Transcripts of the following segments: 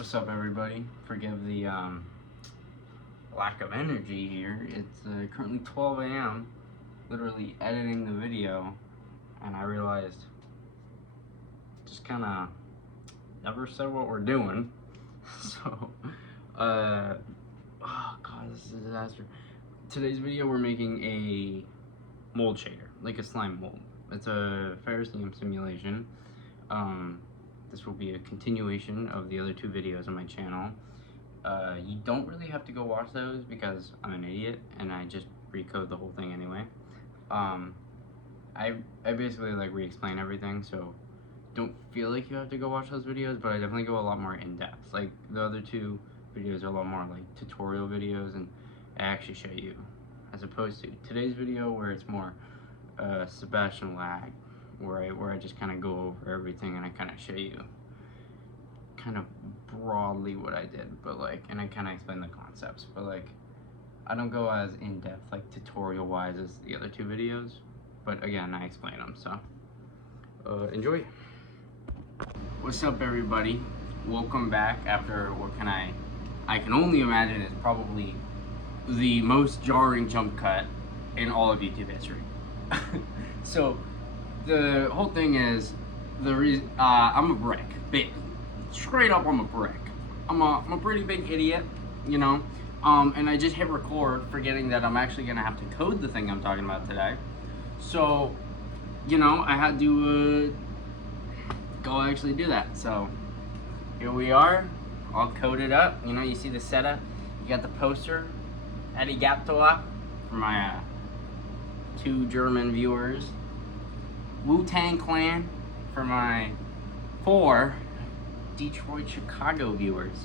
What's up, everybody? Forgive the lack of energy here. It's currently 12 a.m. Literally editing the video, and I realized just kind of never said what we're doing. So, oh god, this is a disaster. Today's video, we're making a mold shader, like a slime mold. It's a Ferris Dam simulation. This will be a continuation of the other two videos on my channel. You don't really have to go watch those because I'm an idiot and I just recode the whole thing anyway. I basically like re-explain everything, so don't feel like you have to go watch those videos, but I definitely go a lot more in depth. Like the other two videos are a lot more like tutorial videos, and I actually show you, as opposed to today's video where it's more Sebastian lag, where I just kind of go over everything and I kind of show you kind of broadly what I did, but like, and I kind of explain the concepts, but like, I don't go as in depth like tutorial wise as the other two videos, but again, I explain them, so enjoy. What's up, everybody? Welcome back after what I can only imagine is probably the most jarring jump cut in all of YouTube history. So the whole thing is the reason I'm a brick, straight up I'm a brick. I'm a pretty big idiot, you know, and I just hit record forgetting that I'm actually gonna have to code the thing I'm talking about today. So, you know, I had to go actually do that. So here we are, all coded up. You know, you see the setup. You got the poster, Arigato, for my 2 German viewers. Wu-Tang Clan for my 4 Detroit, Chicago viewers.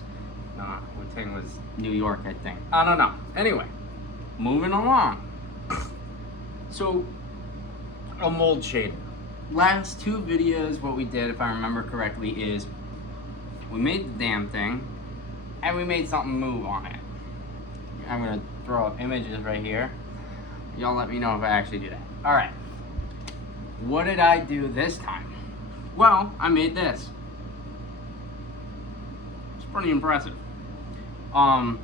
Nah, Wu-Tang was New York, I think. I don't know. Anyway, moving along. So, a mold shader. Last 2 videos, what we did, if I remember correctly, is we made the damn thing and we made something move on it. I'm gonna throw up images right here. Y'all let me know if I actually do that. Alright. What did I do this time? Well, I made this. It's pretty impressive. So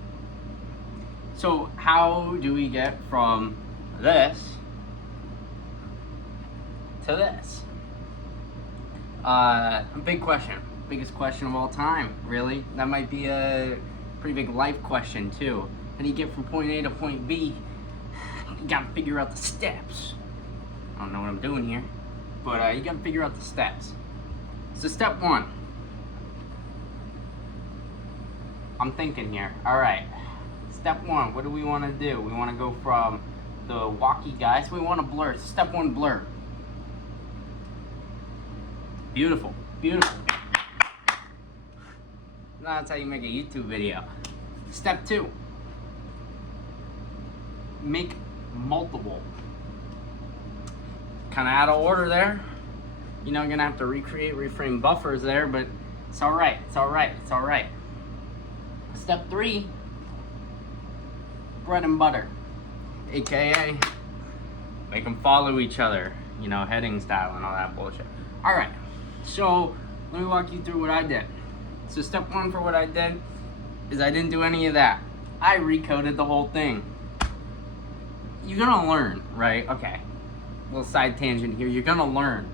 how do we get from this to this? A big question. Biggest question of all time, really. That might be a pretty big life question too. How do you get from point A to point B? You gotta figure out the steps. I don't know what I'm doing here, but you gotta figure out the steps. So step 1. I'm thinking here. All right. Step 1. What do we want to do? We want to go from the walkie guy. So we want to blur. Step 1, blur. Beautiful. Beautiful. Now that's how you make a YouTube video. Step 2. Make multiple. Kind of out of order there. You know, I'm gonna have to reframe buffers there, but it's all right. It's all right. It's all right. Step 3. Bread and butter, aka make them follow each other. You know, heading style and all that bullshit. All right. So let me walk you through what I did. So step 1 for what I did is I didn't do any of that. I recoded the whole thing. You're gonna learn, right? Okay, little side tangent here. You're gonna learn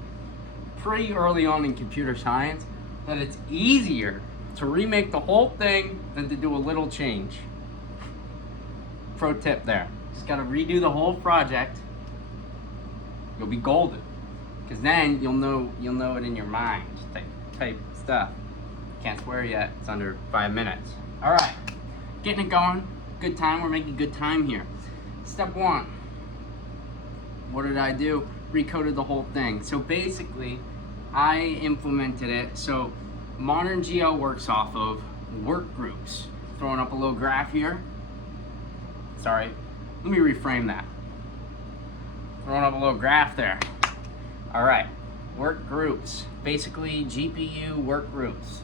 pretty early on in computer science that it's easier to remake the whole thing than to do a little change. Pro tip there. Just gotta redo the whole project. You'll be golden, because then you'll know it in your mind. Type stuff. Can't swear yet. It's under 5 minutes. All right, getting it going. Good time. We're making good time here. Step 1. What did I do? Recoded the whole thing. So basically, I implemented it. So Modern GL works off of work groups. Throwing up a little graph here. Sorry, let me reframe that. Throwing up a little graph there. All right, work groups. Basically, GPU work groups.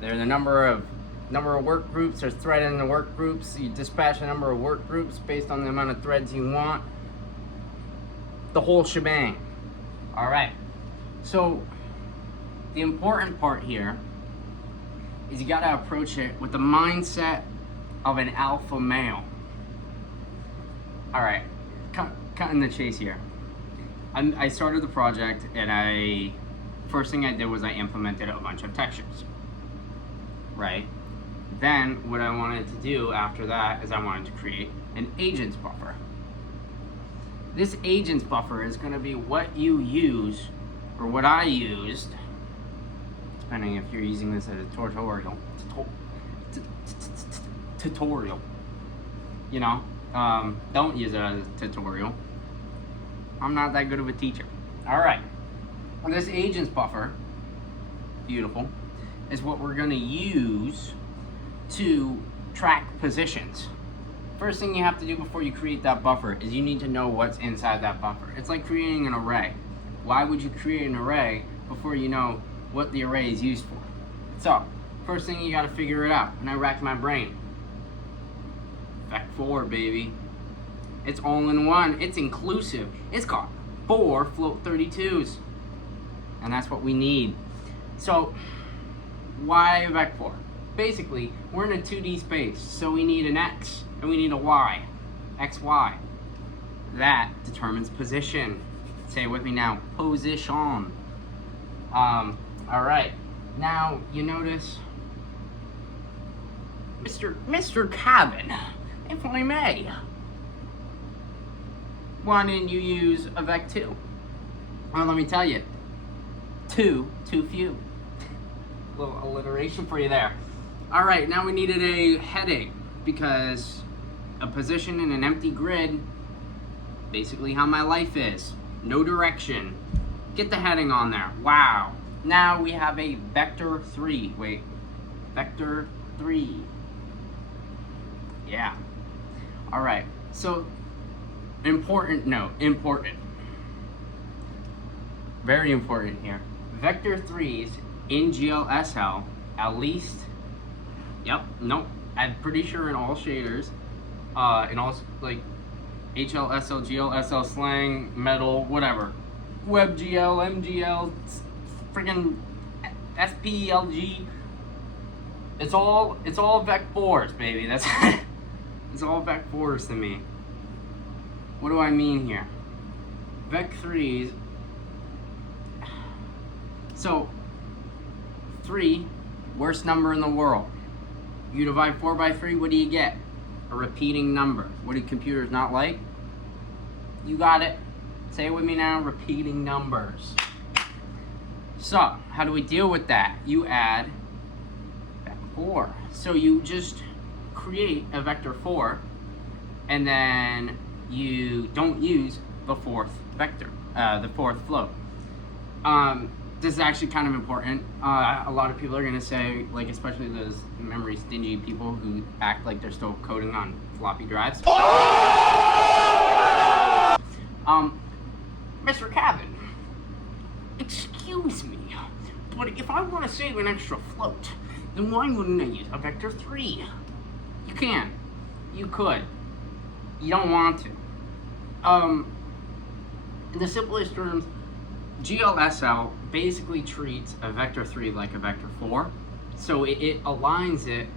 They're the number of work groups. There's thread in the work groups. You dispatch a number of work groups based on the amount of threads you want. The whole shebang. All right. So the important part here is you gotta approach it with the mindset of an alpha male. Alright, cutting the chase here. I started the project and first thing I did was I implemented a bunch of textures. Right? Then what I wanted to do after that is I wanted to create an agents buffer. This agents buffer is going to be what you use, or what I used, depending if you're using this as a tutorial. Tutorial. You know, don't use it as a tutorial. I'm not that good of a teacher. All right. This agents buffer, beautiful, is what we're going to use to track positions. First thing you have to do before you create that buffer is you need to know what's inside that buffer. It's like creating an array. Why would you create an array before you know what the array is used for? So, first thing you gotta figure it out. And I racked my brain. Vec4, baby. It's all in one. It's inclusive. It's got 4 float 32s. And that's what we need. So, why Vec4? Basically, we're in a 2D space, so we need an X and we need a Y. X, Y. That determines position. Say it with me now. Position. Alright. Now, you notice Mr. Cabin, if I may. Why didn't you use a Vec2? Well, let me tell you. Too few. A little alliteration for you there. Alright, now we needed a heading because a position in an empty grid, basically how my life is. No direction. Get the heading on there. Wow. Now we have a vector 3. Wait. Vector 3. Yeah. Alright, so important note. Important. Very important here. Vector 3s in GLSL, at least, I'm pretty sure in all shaders, in all, like, HLSL, GLSL, slang, metal, whatever, WebGL, MGL, freaking SPLG, it's all Vec4s, baby. That's it's all Vec4s to me. What do I mean here? Vec3s. So, 3, worst number in the world. You divide 4 by 3, what do you get? A repeating number. What do computers not like? You got it. Say it with me now, repeating numbers. So, how do we deal with that? You add Vec4. So you just create a vector 4, and then you don't use the 4th vector, the 4th float. This is actually kind of important. A lot of people are going to say, like, especially those memory stingy people who act like they're still coding on floppy drives. Mr. Cabin, excuse me, but if I want to save an extra float, then why wouldn't I use a vector 3? You can. You could. You don't want to. In the simplest terms, GLSL basically treats a vector 3 like a vector 4, so it aligns it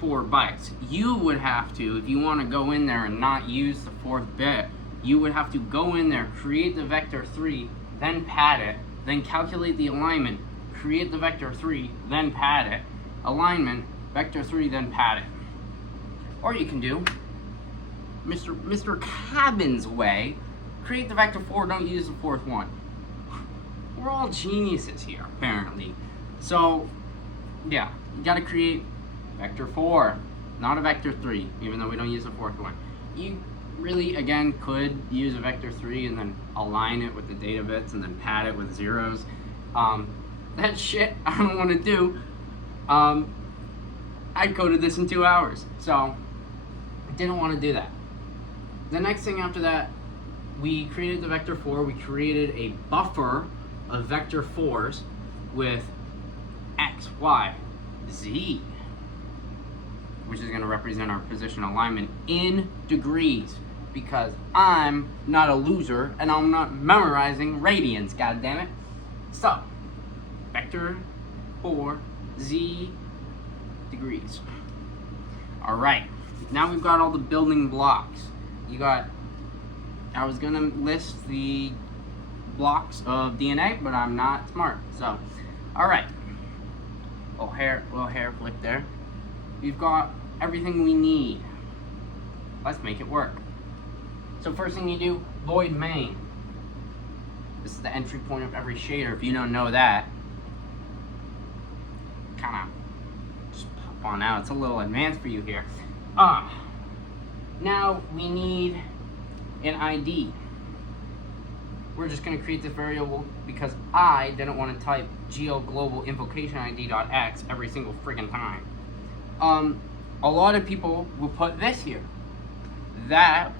4 bytes. You would have to, if you want to go in there and not use the 4th bit, you would have to go in there, create the vector 3, then pad it, then calculate the alignment, create the vector 3, then pad it, alignment, vector 3, then pad it. Or you can do Mr. Cabin's way, create the vector 4, don't use the 4th one. We're all geniuses here, apparently. So, yeah, you gotta create vector 4, not a vector 3, even though we don't use the 4th one. You really, again, could use a vector 3 and then align it with the data bits and then pad it with zeros. That shit I don't want to do. I coded this in 2 hours, so I didn't want to do that. The next thing after that, we created the vector 4, we created a buffer of vector 4s with X, Y, Z, which is going to represent our position alignment in degrees, because I'm not a loser and I'm not memorizing radians, goddammit. So, vector 4, Z, degrees. All right, now we've got all the building blocks. I was gonna list the blocks of DNA, but I'm not smart. So, all right, little hair flick there. We've got everything we need. Let's make it work. So first thing you do, void main. This is the entry point of every shader. If you don't know that, kind of just pop on out. It's a little advanced for you here. Now we need an ID. We're just going to create this variable because I didn't want to type geoglobal invocation ID.x every single friggin' time. A lot of people will put this here. That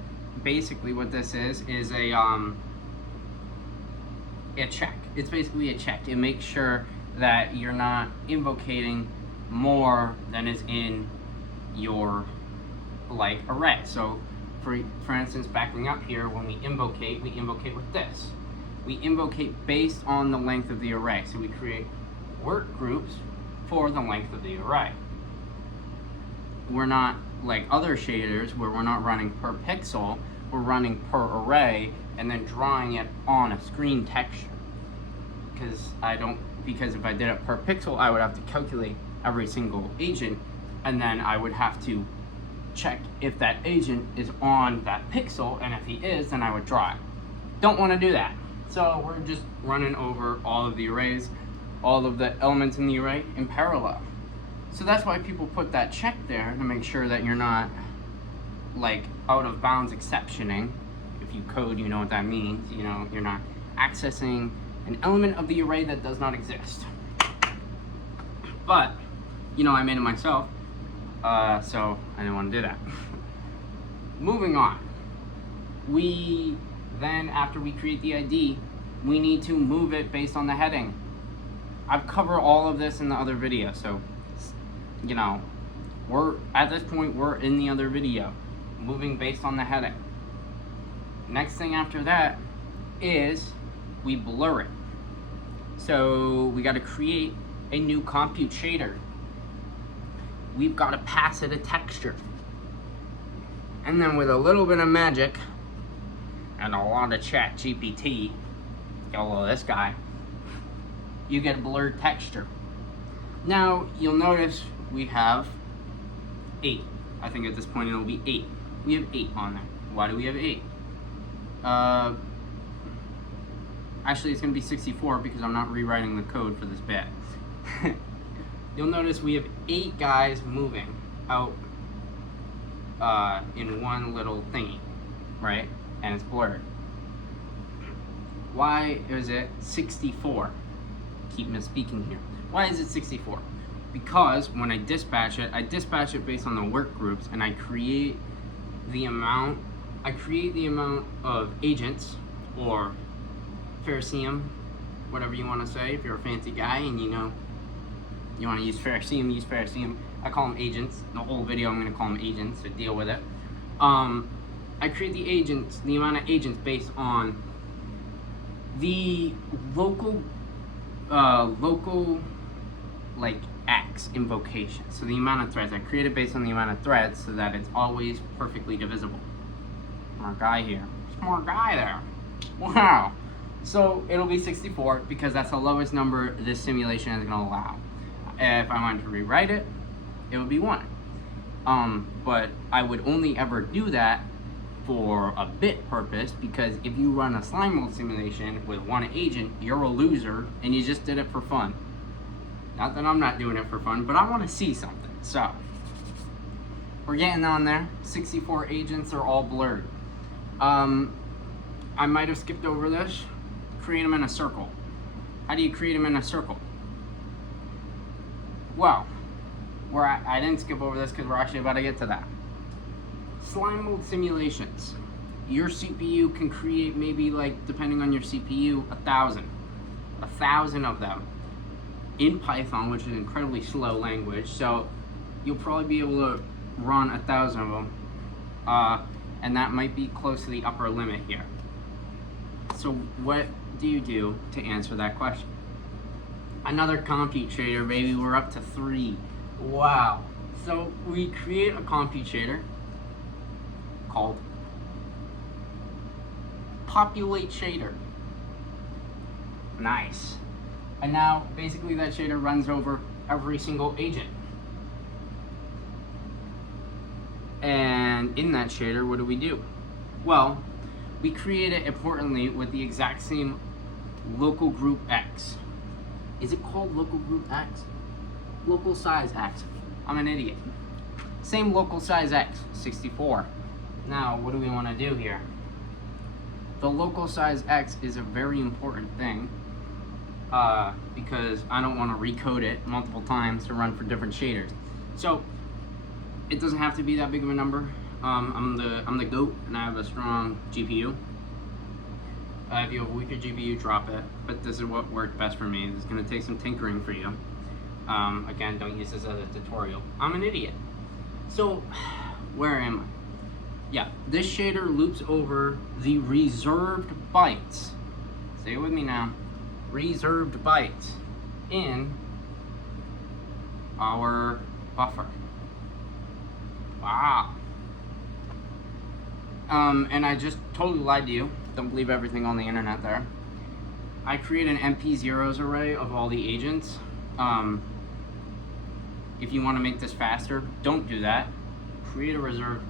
basically what this is a check. It's basically a check. It makes sure that you're not invocating more than is in your array. So for instance, backing up here, when we invocate with this. We invocate based on the length of the array. So we create work groups for the length of the array. We're not like other shaders where we're not running per pixel, we're running per array and then drawing it on a screen texture. Because if I did it per pixel, I would have to calculate every single agent, and then I would have to check if that agent is on that pixel, and if he is, then I would draw it. Don't want to do that. So we're just running over all of the arrays, all of the elements in the array in parallel. So that's why people put that check there to make sure that you're not out of bounds exceptioning. If you code, you know what that means. You know, you're not accessing an element of the array that does not exist. But, I made it myself, so I didn't want to do that. Moving on. We then, after we create the ID, we need to move it based on the heading. I've covered all of this in the other video, so, at this point, we're in the other video, moving based on the heading. Next thing after that is we blur it. So we got to create a new compute shader. We've got to pass it a texture. And then with a little bit of magic and a lot of ChatGPT, YOLO this guy, you get a blurred texture. Now you'll notice we have 8. I think at this point it'll be 8. We have 8 on there. Why do we have 8? Actually, it's going to be 64 because I'm not rewriting the code for this bit. You'll notice we have 8 guys moving out in one little thingy, right? And it's blurred. Why is it 64? Keep misspeaking here. Why is it 64? Because when I dispatch it based on the work groups, and I create the amount of agents, or Ferricium, whatever you want to say. If you're a fancy guy and you want to use Ferricium, use Ferricium. I call them agents. The whole video I'm going to call them agents, so deal with it. I create the amount of agents based on the local X invocation. So the amount of threads. I create it based on the amount of threads so that it's always perfectly divisible. Smart guy here. Smart guy there. Wow. So it'll be 64 because that's the lowest number this simulation is going to allow. If I wanted to rewrite it, it would be 1. But I would only ever do that for a bit purpose, because if you run a slime mold simulation with 1 agent, you're a loser and you just did it for fun. Not that I'm not doing it for fun, but I want to see something. So we're getting on there. 64 agents are all blurred. I might have skipped over this. Create them in a circle. How do you create them in a circle? Well, I didn't skip over this because we're actually about to get to that. Slime mold simulations. Your CPU can create maybe, depending on your CPU, 1,000. 1,000 of them in Python, which is an incredibly slow language. So you'll probably be able to run 1,000 of them. And that might be close to the upper limit here. So what do you do to answer that question? Another compute shader, baby. We're up to 3. Wow. So we create a compute shader called populate shader. Nice. And now basically that shader runs over every single agent. And in that shader, what do? Well, we create it importantly with the exact same local group X. Is it called local group X? Local size X. I'm an idiot. Same local size X, 64. Now, what do we want to do here? The local size X is a very important thing because I don't want to recode it multiple times to run for different shaders. So it doesn't have to be that big of a number. I'm the GOAT and I have a strong GPU. If you have a weaker GPU, drop it. But this is what worked best for me. It's going to take some tinkering for you. Again, don't use this as a tutorial. I'm an idiot. So, where am I? Yeah, this shader loops over the reserved bytes. Say it with me now. Reserved bytes in our buffer. Wow. And I just totally lied to you. Don't believe everything on the internet there. I create an MP0s array of all the agents. If you want to make this faster, don't do that. Create a reserve,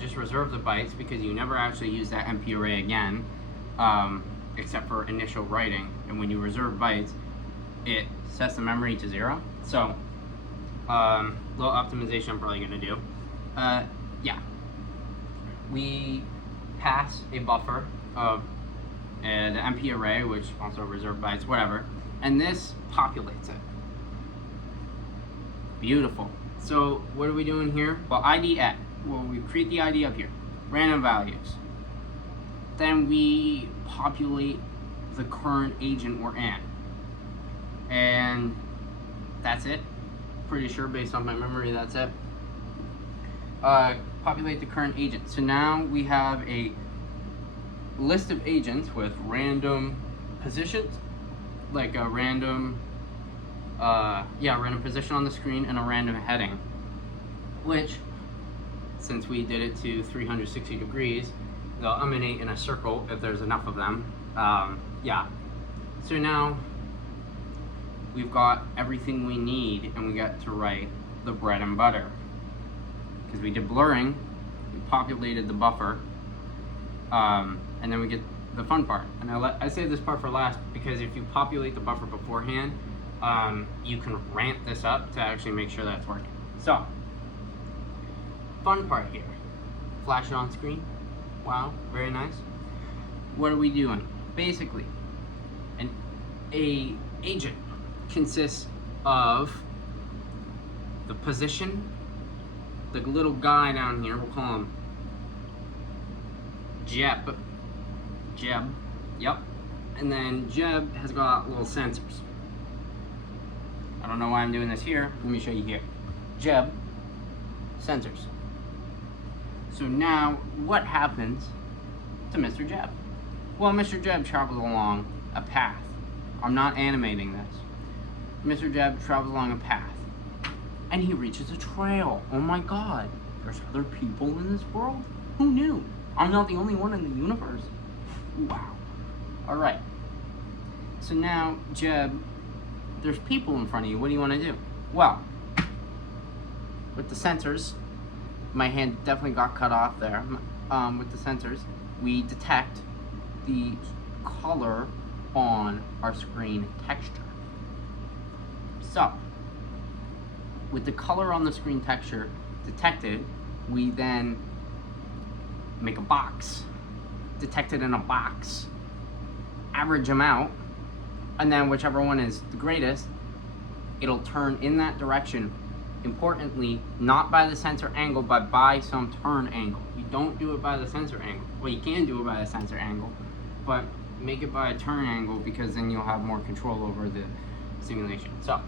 just reserve the bytes because you never actually use that MP array again, except for initial writing. And when you reserve bytes, it sets the memory to 0. So, little optimization I'm probably gonna do. Yeah. We pass a buffer of the MP array, which also reserve bytes, whatever, and this populates it. Beautiful. So what are we doing here? Well, ID at. Well, we create the ID up here. Random values. Then we populate the current agent we're in. And that's it. Pretty sure based on my memory that's it. Populate the current agent. So now we have a list of agents with random positions, like a random random position on the screen and a random heading, which, since we did it to 360 degrees, they'll emanate in a circle if there's enough of them. So now we've got everything we need and we got to write the bread and butter. Because we did blurring, we populated the buffer, and then we get the fun part. And I save this part for last because if you populate the buffer beforehand, you can ramp this up to actually make sure that's working. So, fun part here. Flash it on screen. Wow, very nice. What are we doing? Basically, an agent consists of the position, the little guy down here, we'll call him Jeb, yep. And then Jeb has got little sensors. I don't know why I'm doing this here. Let me show you here. Jeb, sensors. So now, what happens to Mr. Jeb? Well, Mr. Jeb travels along a path. I'm not animating this. Mr. Jeb travels along a path. And he reaches a trail. Oh my god. There's other people in this world? Who knew? I'm not the only one in the universe. Wow. Alright. So now, Jeb, there's people in front of you. What do you want to do? Well, with the sensors, my hand definitely got cut off there. With the sensors, we detect the color on our screen texture. So, with the color on the screen texture detected, we then make a box, detect it in a box, average them out, and then whichever one is the greatest, it'll turn in that direction. Importantly, not by the sensor angle, but by some turn angle. You don't do it by the sensor angle. Well, you can do it by the sensor angle, but make it by a turn angle because then you'll have more control over the simulation. So,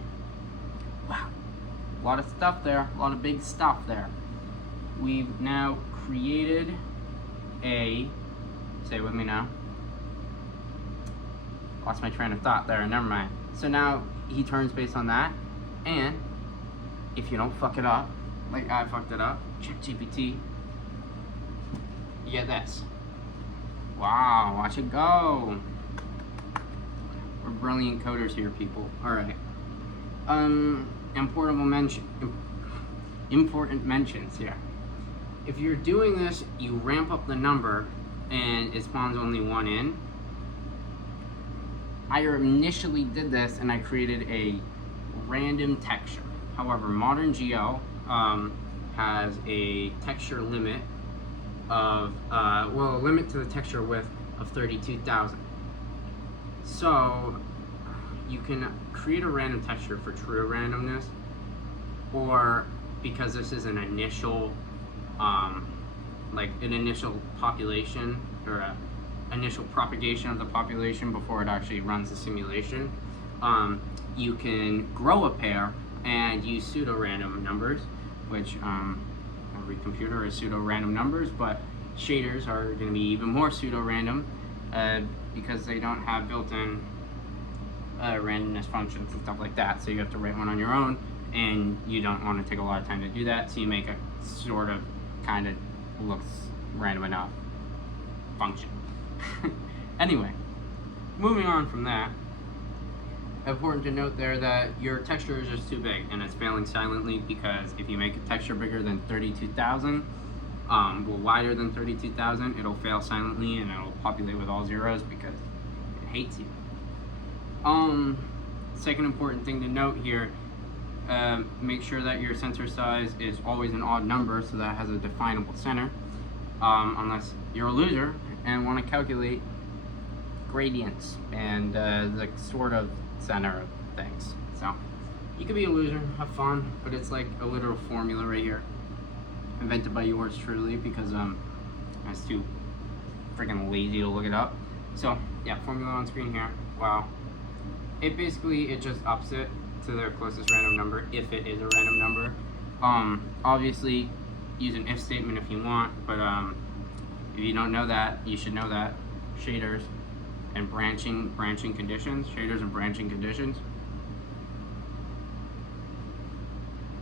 wow, a lot of stuff there, a lot of big stuff there. We've now created a, say it with me now, lost my train of thought there, never mind. So now he turns based on that, and if you don't fuck it up, like I fucked it up, ChatGPT, you get this. Wow, watch it go. We're brilliant coders here, people. Alright. Important mentions here. If you're doing this, you ramp up the number and it spawns only one in. I initially did this and I created a random texture. However, Modern GL has a texture limit of, a limit to the texture width of 32,000. So you can create a random texture for true randomness, or because this is an initial, like an initial population or a initial propagation of the population before it actually runs the simulation, you can grow a pair and use pseudo-random numbers, which every computer is pseudo-random numbers, but shaders are going to be even more pseudo-random because they don't have built-in randomness functions and stuff like that. So you have to write one on your own, and you don't want to take a lot of time to do that. So you make a sort of, kind of looks random enough function. Anyway, moving on from that. Important to note there that your texture is just too big and it's failing silently, because if you make a texture bigger than 32,000, wider than 32,000, it'll fail silently and it'll populate with all zeros because it hates you. Second important thing to note here, make sure that your sensor size is always an odd number so that it has a definable center, unless you're a loser and want to calculate gradients and the sort of center of things. So you could be a loser, have fun, but it's like a literal formula right here, invented by yours truly, because I was too freaking lazy to look it up. So yeah, formula on screen here. Wow. It just ups it to their closest random number, if it is a random number. Obviously use an if statement if you want, but if you don't know that, you should know that. Shaders and branching conditions. Shaders and branching conditions.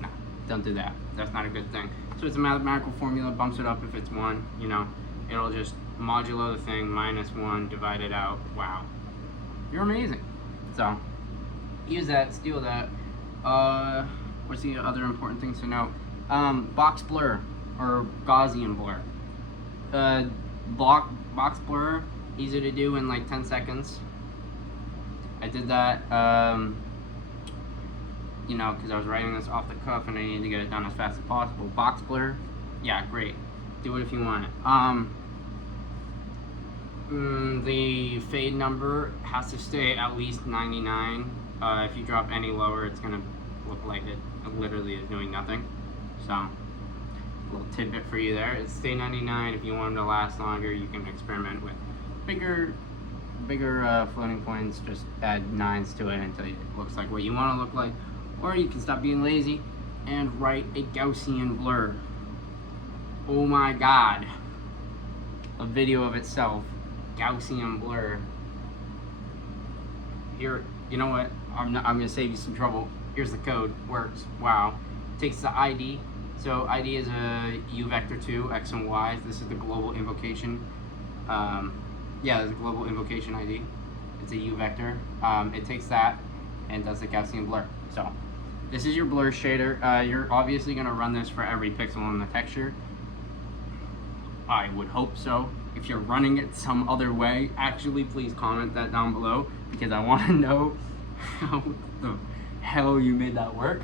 No, don't do that. That's not a good thing. So it's a mathematical formula, bumps it up if it's 1, you know. It'll just modulo the thing, -1, divide it out. Wow. You're amazing. So, use that, steal that. What's the other important things to know? Box blur, or Gaussian blur. Box blur, easy to do in like 10 seconds. I did that, you know, because I was writing this off the cuff and I needed to get it done as fast as possible. Box blur, yeah, great. Do it if you want it. The fade number has to stay at least 99. If you drop any lower, it's gonna look like it literally is doing nothing. So, a little tidbit for you there. It's stay 99. If you want them to last longer, you can experiment with bigger floating points. Just add 9s to it until it looks like what you want to look like. Or you can stop being lazy and write a Gaussian blur. Oh my god. A video of itself. Gaussian blur. Here, you know what? I'm gonna save you some trouble. Here's the code. Works. Wow. Takes the ID. So ID is a U vector 2, X and Y. This is the global invocation. Yeah, there's a global invocation ID. It's a U vector. It takes that and does the Gaussian blur. So this is your blur shader. You're obviously gonna run this for every pixel in the texture. I would hope so. If you're running it some other way, actually please comment that down below, because I want to know how the hell you made that work.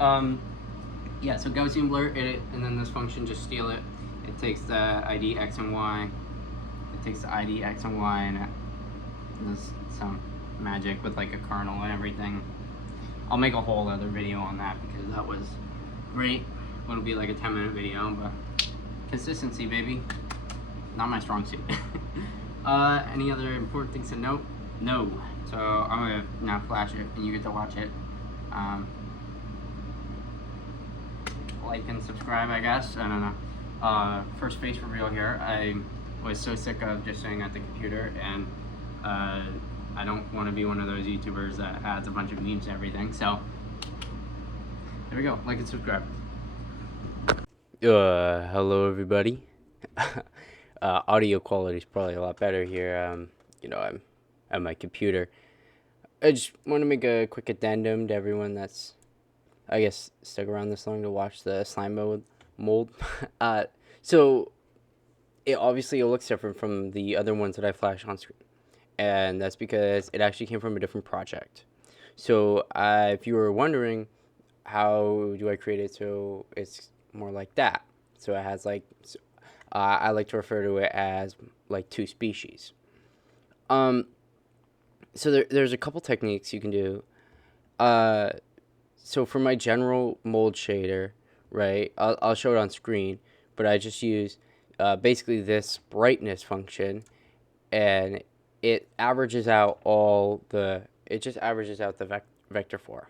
Yeah, so Gaussian blur, and then this function, just steal it. It takes the ID X and Y. It takes the ID X and Y, and it does some magic with like a kernel and everything. I'll make a whole other video on that because that was great. It'll be like a 10-minute video, but consistency, baby. Not my strong suit. Any other important things to note? No. So I'm gonna now flash it and you get to watch it. Like and subscribe, I guess. I don't know. First face reveal here. I was so sick of just sitting at the computer, and I don't want to be one of those YouTubers that adds a bunch of memes to everything. So There we go. Like and subscribe. Hello everybody. Audio quality is probably a lot better here. I'm at my computer. I just want to make a quick addendum to everyone that's, I guess, stuck around this long to watch the slime mold. So it obviously looks different from the other ones that I flashed on screen, and that's because it actually came from a different project. So if you were wondering, how do I create it so it's more like that? So it has like, I like to refer to it as like two species. So there's a couple techniques you can do. So for my general mold shader, right, I'll show it on screen, but I just use basically this brightness function, and it averages out it just averages out the vector 4.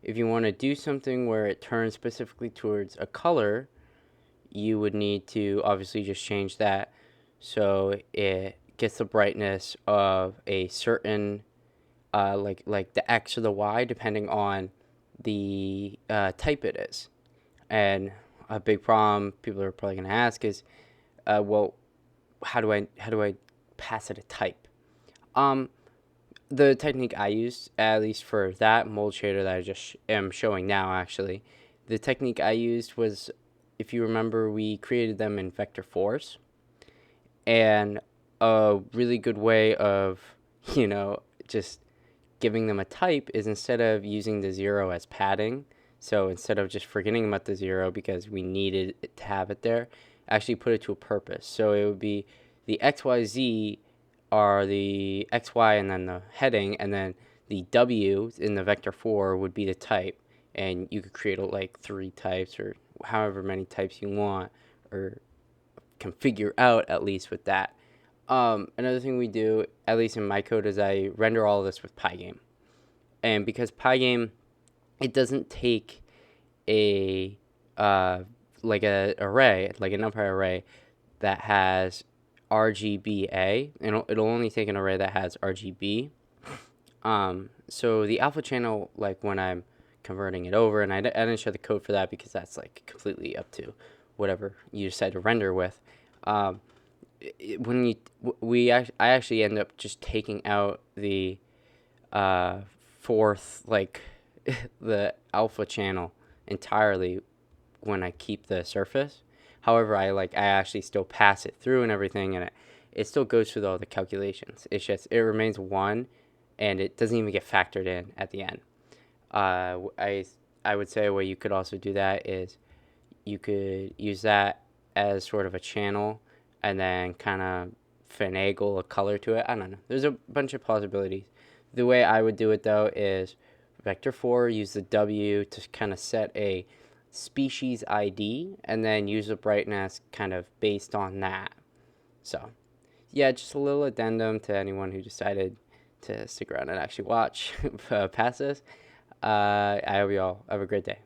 If you want to do something where it turns specifically towards a color, you would need to obviously just change that so it gets the brightness of a certain like the X or the Y depending on the type it is. And a big problem people are probably going to ask is, well, how do I pass it a type? The technique I used, at least for that mold shader that I just am showing now, actually, the technique I used was, if you remember, we created them in vector 4s. And a really good way of, just giving them a type is, instead of using the 0 as padding, so instead of just forgetting about the 0 because we needed it to have it there, actually put it to a purpose. So it would be the XYZ are the XY and then the heading, and then the W in the vector 4 would be the type, and you could create like 3 types or however many types you want, or can figure out at least with that. Another thing we do, at least in my code, is I render all of this with Pygame. And because Pygame, it doesn't take a like a array, like a NumPy array that has RGBA, and it'll only take an array that has RGB. So the alpha channel, like when I'm converting it over, and I didn't show the code for that because that's like completely up to whatever you decide to render with. When I actually end up just taking out the fourth, like the alpha channel entirely when I keep the surface. However, I actually still pass it through and everything, and it still goes through all the calculations. It's just, it remains 1, and it doesn't even get factored in at the end. I would say a way you could also do that is you could use that as sort of a channel and then kind of finagle a color to it. I don't know. There's a bunch of possibilities. The way I would do it, though, is vector 4, use the W to kind of set a species ID, and then use the brightness kind of based on that. So, yeah, just a little addendum to anyone who decided to stick around and actually watch past this. I hope you all have a great day.